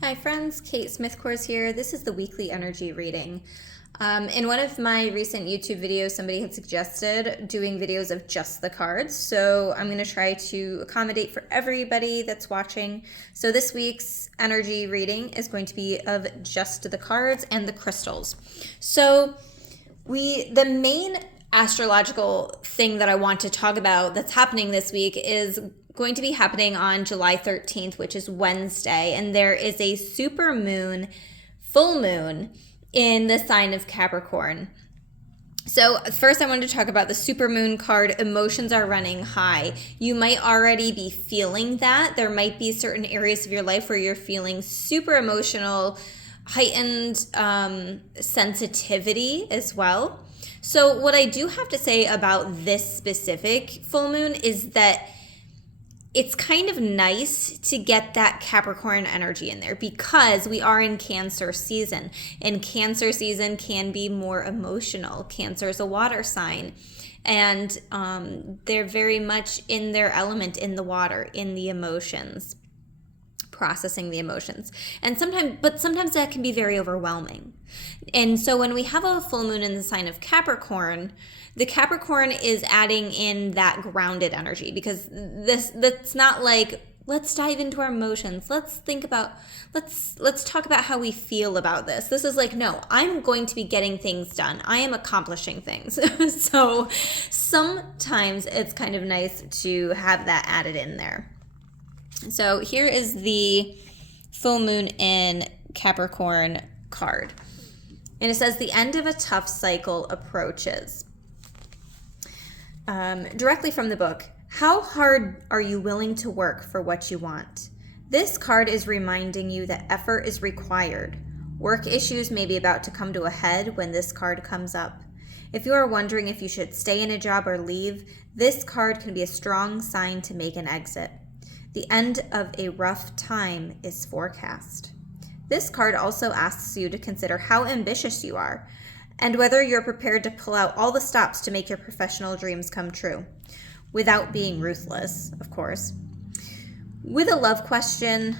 Hi friends, Kate Smithcourse here. This is the weekly energy reading. In one of my recent YouTube videos, somebody had suggested doing videos of just the cards. So I'm going to try to accommodate for everybody that's watching. So this week's energy reading is going to be of just the cards and the crystals. So the main astrological thing that I want to talk about that's happening this week is going to be happening on July 13th, which is Wednesday, and there is a supermoon, full moon in the sign of Capricorn. So first I wanted to talk about the supermoon card. Emotions are running high. You might already be feeling that. There might be certain areas of your life where you're feeling super emotional, heightened sensitivity as well. So what I do have to say about this specific full moon is that it's kind of nice to get that Capricorn energy in there because we are in Cancer season, and Cancer season can be more emotional. Cancer is a water sign, and they're very much in their element, in the water, in the emotions, processing the emotions. And sometimes that can be very overwhelming. And so when we have a full moon in the sign of Capricorn, the Capricorn is adding in that grounded energy, because that's not like, let's dive into our emotions. Let's talk about how we feel about this. This is like, no, I'm going to be getting things done. I am accomplishing things. So sometimes it's kind of nice to have that added in there. So here is the full moon in Capricorn card. And it says the end of a tough cycle approaches. Directly from the book, how hard are you willing to work for what you want? This card is reminding you that effort is required. Work issues may be about to come to a head when this card comes up. If you are wondering if you should stay in a job or leave, this card can be a strong sign to make an exit. The end of a rough time is forecast. This card also asks you to consider how ambitious you are, and whether you're prepared to pull out all the stops to make your professional dreams come true, without being ruthless, of course. With a love question,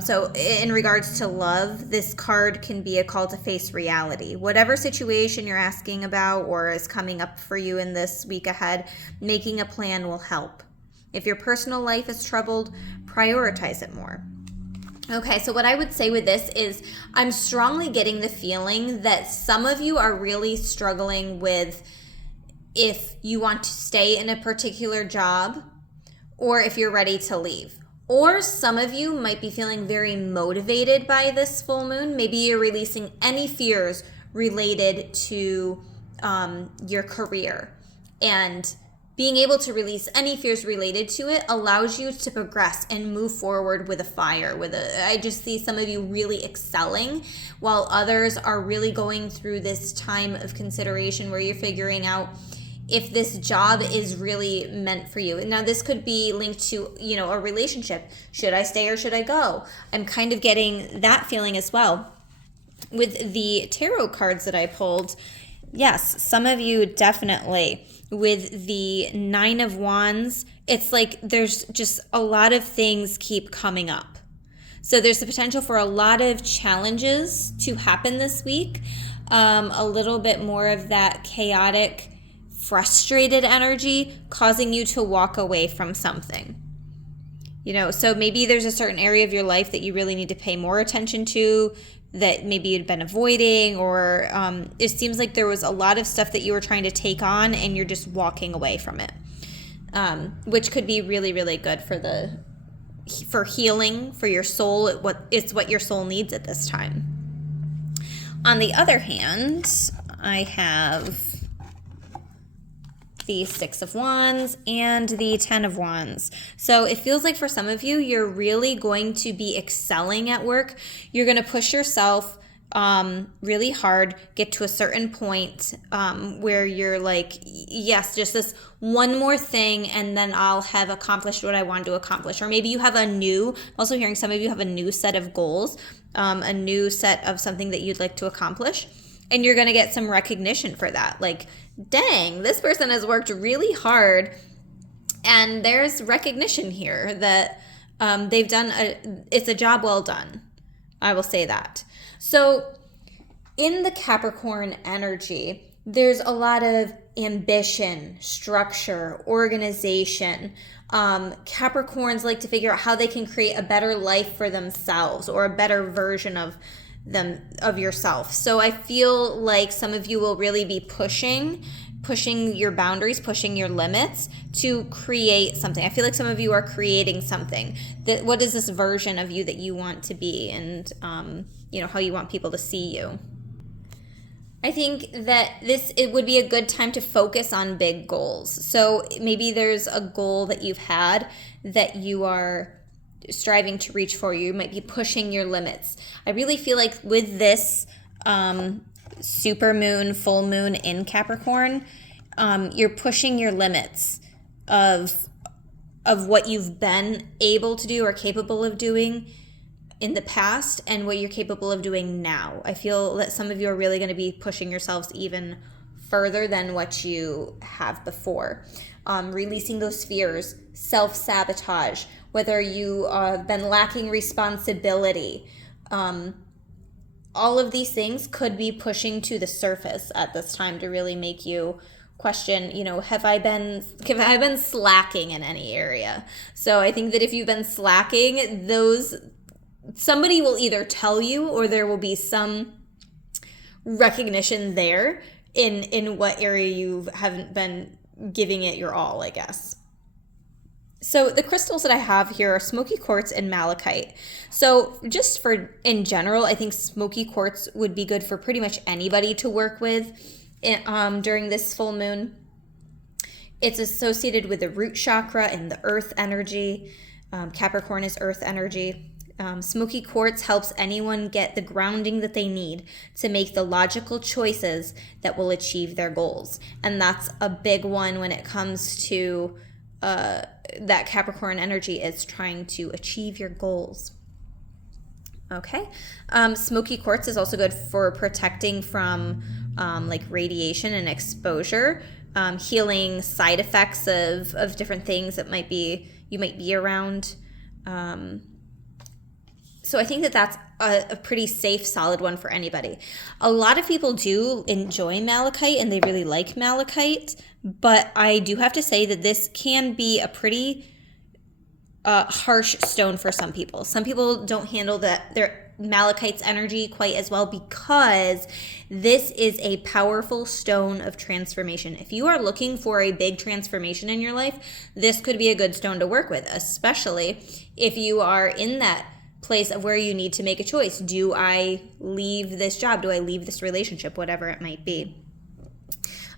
so in regards to love, this card can be a call to face reality. Whatever situation you're asking about or is coming up for you in this week ahead, making a plan will help. If your personal life is troubled, prioritize it more. Okay, so what I would say with this is I'm strongly getting the feeling that some of you are really struggling with if you want to stay in a particular job or if you're ready to leave. Or some of you might be feeling very motivated by this full moon. Maybe you're releasing any fears related to your career, and being able to release any fears related to it allows you to progress and move forward with a fire. I just see some of you really excelling, while others are really going through this time of consideration where you're figuring out if this job is really meant for you. Now, this could be linked to, a relationship. Should I stay or should I go? I'm kind of getting that feeling as well. With the tarot cards that I pulled, yes, some of you definitely. With the Nine of Wands, it's like there's just a lot of things keep coming up. So there's the potential for a lot of challenges to happen this week. A little bit more of that chaotic, frustrated energy causing you to walk away from something. So maybe there's a certain area of your life that you really need to pay more attention to, that maybe you'd been avoiding, or it seems like there was a lot of stuff that you were trying to take on and you're just walking away from it, which could be really, really good for healing, for your soul. It's what your soul needs at this time. On the other hand, I have the Six of Wands and the Ten of Wands. So it feels like for some of you, you're really going to be excelling at work. You're going to push yourself really hard, get to a certain point where you're like, yes, just this one more thing, and then I'll have accomplished what I want to accomplish. Or maybe you have I'm also hearing some of you have a new set of goals, a new set of something that you'd like to accomplish. And you're going to get some recognition for that. Like, dang, this person has worked really hard, and there's recognition here that they've done it's a job well done. I will say that. So in the Capricorn energy, there's a lot of ambition, structure, organization. Capricorns like to figure out how they can create a better life for themselves or a better version of yourself. So I feel like some of you will really be pushing your boundaries, pushing your limits to create something. I feel like some of you are creating something. What is this version of you that you want to be, and how you want people to see you? I think that it would be a good time to focus on big goals. So maybe there's a goal that you've had that you are striving to reach for. You might be pushing your limits. I really feel like with this super moon, full moon in Capricorn, you're pushing your limits of what you've been able to do or capable of doing in the past and what you're capable of doing now. I feel that some of you are really going to be pushing yourselves even further than what you have before. Releasing those fears, self-sabotage, whether you have been lacking responsibility. All of these things could be pushing to the surface at this time to really make you question, have I been slacking in any area? So I think that if you've been slacking, somebody will either tell you or there will be some recognition there in what area you haven't been giving it your all, I guess. So the crystals that I have here are smoky quartz and malachite. So just in general, I think smoky quartz would be good for pretty much anybody to work with during this full moon. It's associated with the root chakra and the earth energy. Capricorn is earth energy. Smoky quartz helps anyone get the grounding that they need to make the logical choices that will achieve their goals. And that's a big one when it comes to that Capricorn energy is trying to achieve your goals. Okay. Smoky quartz is also good for protecting from like radiation and exposure, healing side effects of different things that you might be around. So I think that that's a pretty safe, solid one for anybody. A lot of people do enjoy malachite and they really like malachite, but I do have to say that this can be a pretty harsh stone for some people. Some people don't handle their malachite's energy quite as well because this is a powerful stone of transformation. If you are looking for a big transformation in your life, this could be a good stone to work with, especially if you are in that place of where you need to make a choice. Do I leave this job? Do I leave this relationship? Whatever it might be.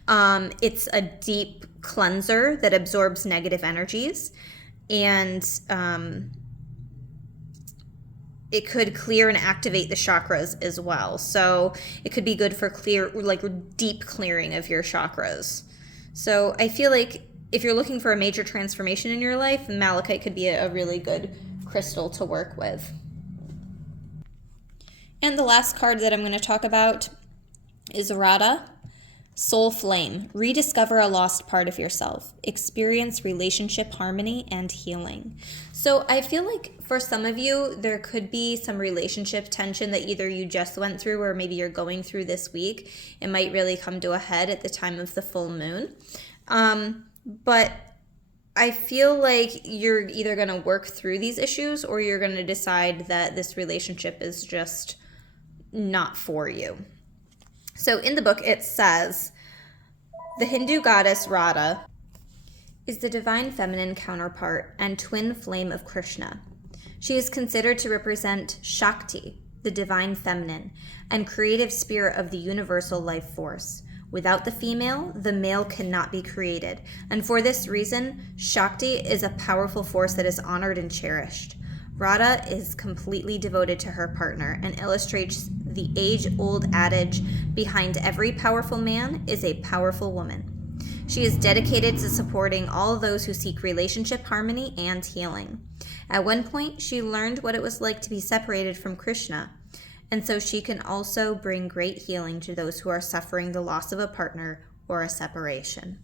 It's a deep cleanser that absorbs negative energies, and it could clear and activate the chakras as well. So it could be good for deep clearing of your chakras. So I feel like if you're looking for a major transformation in your life, malachite could be a really good crystal to work with. And the last card that I'm going to talk about is Radha, Soul Flame. Rediscover a lost part of yourself. Experience relationship harmony and healing. So I feel like for some of you, there could be some relationship tension that either you just went through or maybe you're going through this week. It might really come to a head at the time of the full moon. But I feel like you're either going to work through these issues or you're going to decide that this relationship is just not for you. So in the book, it says, the Hindu goddess Radha is the divine feminine counterpart and twin flame of Krishna. She is considered to represent Shakti, the divine feminine, and creative spirit of the universal life force. Without the female, the male cannot be created. And for this reason, Shakti is a powerful force that is honored and cherished. Radha is completely devoted to her partner and illustrates the age-old adage, behind every powerful man is a powerful woman. She is dedicated to supporting all those who seek relationship harmony and healing. At one point, she learned what it was like to be separated from Krishna, and so she can also bring great healing to those who are suffering the loss of a partner or a separation.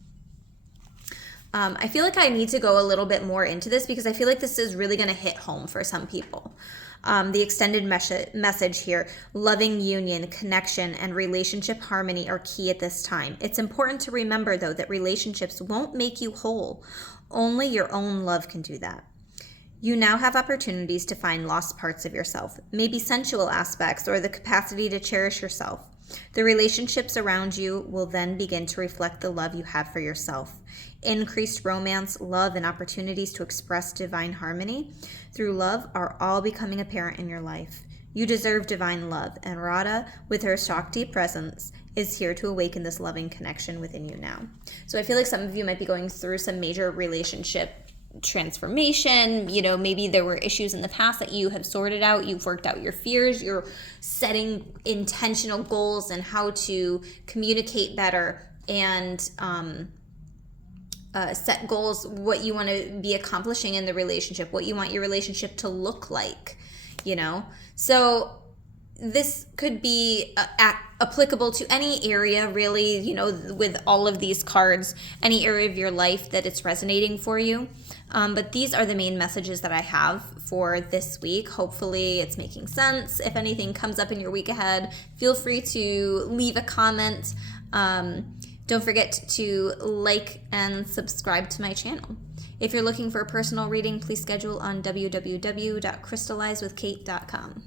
I feel like I need to go a little bit more into this because I feel like this is really going to hit home for some people. The extended message here: loving union, connection, and relationship harmony are key at this time. It's important to remember, though, that relationships won't make you whole. Only your own love can do that. You now have opportunities to find lost parts of yourself, maybe sensual aspects or the capacity to cherish yourself. The relationships around you will then begin to reflect the love you have for yourself. Increased romance, love, and opportunities to express divine harmony through love are all becoming apparent in your life. You deserve divine love, and Radha, with her Shakti presence, is here to awaken this loving connection within you now. So I feel like some of you might be going through some major relationship transformation. Maybe there were issues in the past that you have sorted out. You've worked out your fears. You're setting intentional goals and how to communicate better and set goals, what you want to be accomplishing in the relationship, what you want your relationship to look like, So this could be applicable to any area, really, with all of these cards, any area of your life that it's resonating for you. But these are the main messages that I have for this week. Hopefully it's making sense. If anything comes up in your week ahead, feel free to leave a comment. Don't forget to like and subscribe to my channel. If you're looking for a personal reading, please schedule on www.crystallizewithkate.com.